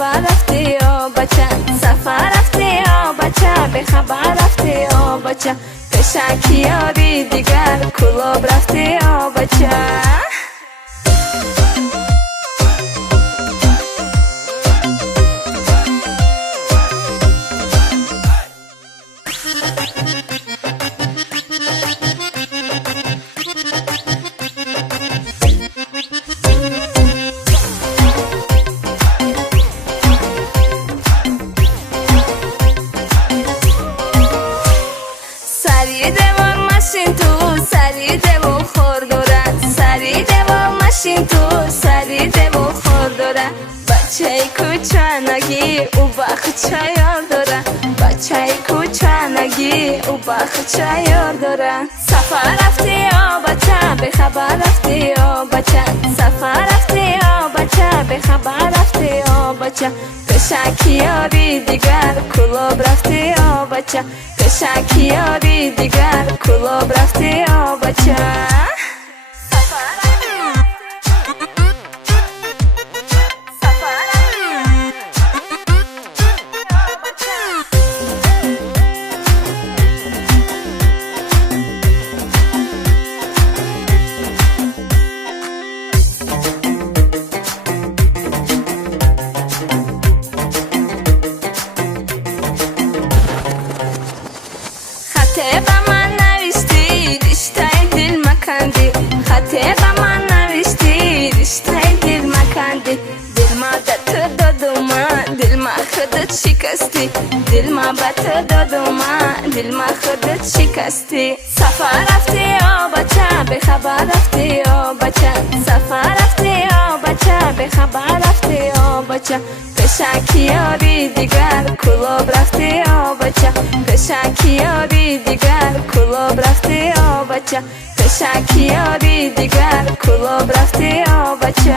خبر رفتی و بچه سفر رفتی و بچه به خبر رفتی و بچه پشک یاری دیگر کلوب رفتی و بچه سری دوار ماشین تو سری دو خور دارن سری دوار ماشین تو سری دو خور دارن بچه کوچنگی او بخچه یار دارن بچه کوچنگی او بخچه یار دارن سفر رفتی و بچه به خبر رفتی و بچه سفر رفتی و بچه به خبر رفتی و بچه پشک یاری دیگر کلوب رفتی و بچه پشک یاری دیگر کلوب رفتی و بچه خطه با من نوشتی رشته دل مکندی خطه با من نوشتی رشته دل مکندی دل ما دت دادم دل ما خودت شکستی دل ما بت دادم دل ما خودت شکستی سفر رفتی و بچه به خبر رفتی و بچه سفر رفتی و بچه به خبر رفتی و بچه پشک یاری دیگر کلوب رفتی و بچه پشک یاری دیگر کلوب رفتی و بچه پشک یاری دیگر کلوب رفتی و بچه